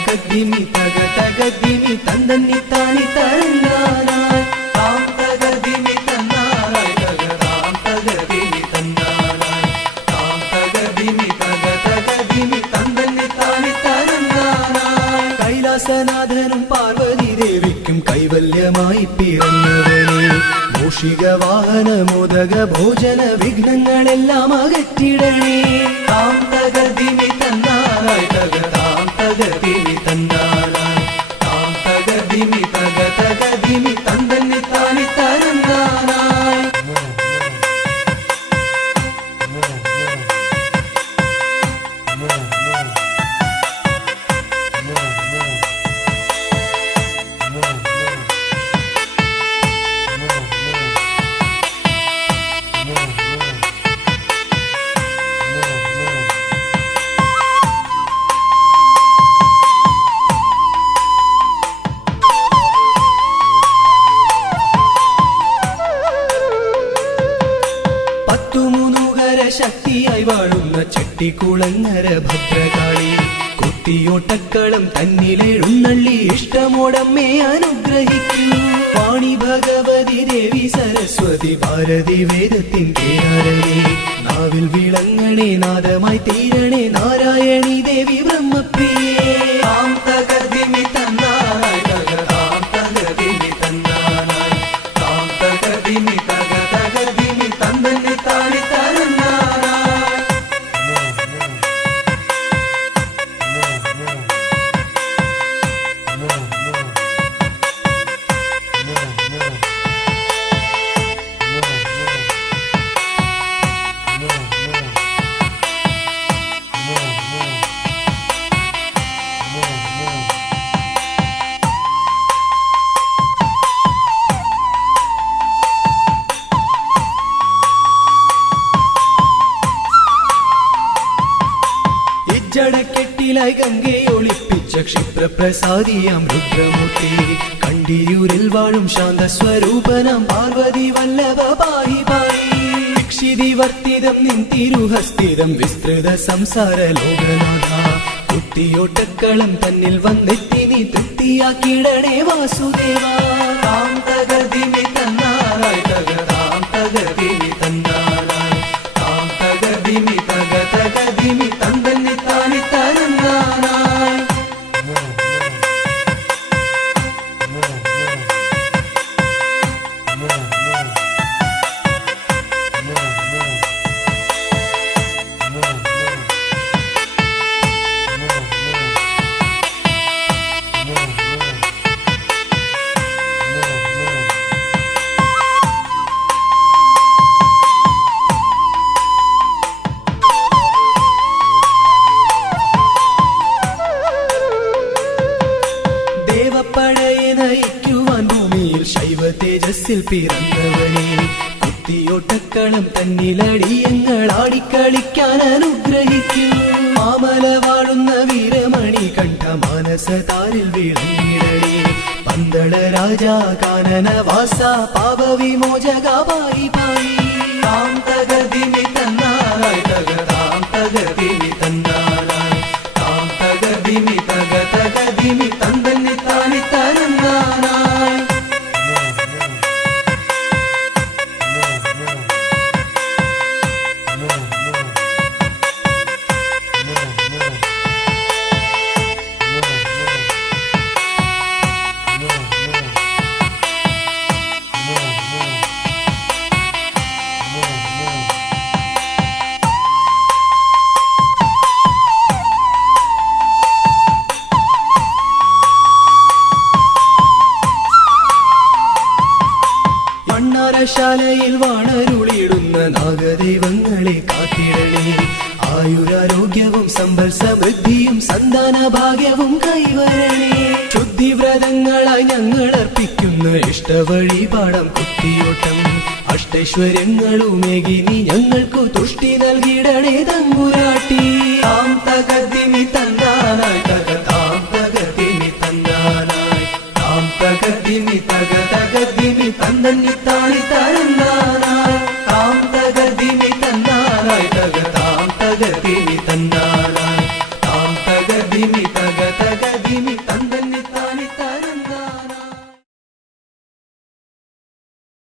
തകദിമി തക തകദിമി തന്ദന്നി താനി തരന്നാനായി താം തകദിമി തന്നാനായി തക താം തകദിമി തന്നാനായി താം തകദിമി തക തകദിമി തന്ദന്നി താനി തരന്നാനായി കൈലാസനാഥനും പാർവതി ദേവിക്കും കൈവല്യമായി പിറന്നവനെ മൂഷിക വാഹന മോദക ഭോജന വിഘ്നങ്ങളെല്ലാം അകറ്റിടണേ താം തകദിമി തന്നാനായി തക താം തകദിമി തന്നാനായി താം തകദിമി തക തകദിമി തന്ദന്നി താനി തരന്നാനായി ശക്തിയായി വാഴുന്ന ചട്ടിക്കുളങ്ങര ഭദ്രകാളി കുത്തിയോട്ടക്കളം തന്നിലെഴുന്നള്ളി ഇഷ്ടമോടമ്മേ അനുഗ്രഹിക്കൂ വാണി ഭഗവതി ദേവി സരസ്വതി ഭാരതി വേദത്തിൻ കേരളേ നാവിൽ വിളങ്ങണേ നാദമായി തീരണേ നാരായണി ദേവി ബ്രഹ്മപ്രിയേ താം തകദിമി തന്നാനായി തക താം തകദിമി തന്നാനായി താം തകദിമി തക തകദിമി തന്ദന്നി താനി തരന്നാനായി ജടക്കെട്ടിലായി ഗംഗയെ ഒളിപ്പിച്ച ക്ഷിപ്രപ്രസാദിയാം രുദ്രമൂർത്തി കണ്ടിയൂരിൽ വാഴും ശാന്തസ്വരൂപനാം പാർവതി വല്ലഭ പാഹി പാഹി ദീക്ഷിതിവർത്തിതം നിൻ തിരുഹസ്തിതം വിസ്തൃത സംസാര ലോകനാഥ കുത്തിയോട്ടക്കളം തന്നിൽ വന്നെത്തി നീ തൃപ്തിയാക്കിടണേ വാസുദേവ താം തകദിമി തന്നാനായി തക താം തകദിമി തന്നാനായി താം തകദിമി തക തകദിമി തന്ദന്നി താനി തരന്നാനായി ദേവപ്പടയെ നയിക്കുവാൻ ഭൂമിയിൽ ശൈവ തേജസ്സിൽ പിറന്നവനെ കുത്തിയോട്ടക്കളം തന്നിലടിയങ്ങൾ ആടിക്കളിക്കാൻ അനുഗ്രഹിക്കും മാമല വാഴുന്ന വീരമണി കണ്ഠ മാനസതാരിൽ വിളങ്ങിടണേ പന്തള രാജാ കാനന വാസ പാപവിമോചക പായി പായി താം തകദിമി തന്നാനായി തക താം തകദിമി തന്നാനായി താം തകദിമി തക തകദിമി തന്ദന്നി താനി തരന്നാനായി ശാലയിൽ വാണരുളിയിടുന്ന നാഗദൈവങ്ങളെ കാത്തിടണേ ആയുരാരോഗ്യവും സമ്പൽ സമൃദ്ധിയും സന്താന ഭാഗ്യവും കൈവരണേ ശുദ്ധിവ്രതങ്ങളായി ഞങ്ങൾ അർപ്പിക്കുന്ന ഇഷ്ടവഴിപാടം കുത്തിയോട്ടം അഷ്ടൈശ്വര്യങ്ങളുമേകി നീ ഞങ്ങൾക്കു തുഷ്ടി നൽകിടണേ തമ്പുരാട്ടി താം തകദിമി തന്നാനായി തക താം തകദിമി തന്നാനായി താം തകദിമി തക തകദിമി തന്ദന്നി താനി തരന്നാനായി താം തകദിമി തന്നാനായി തക താം തകദിമി തന്നാനായി താം തകദിമി തക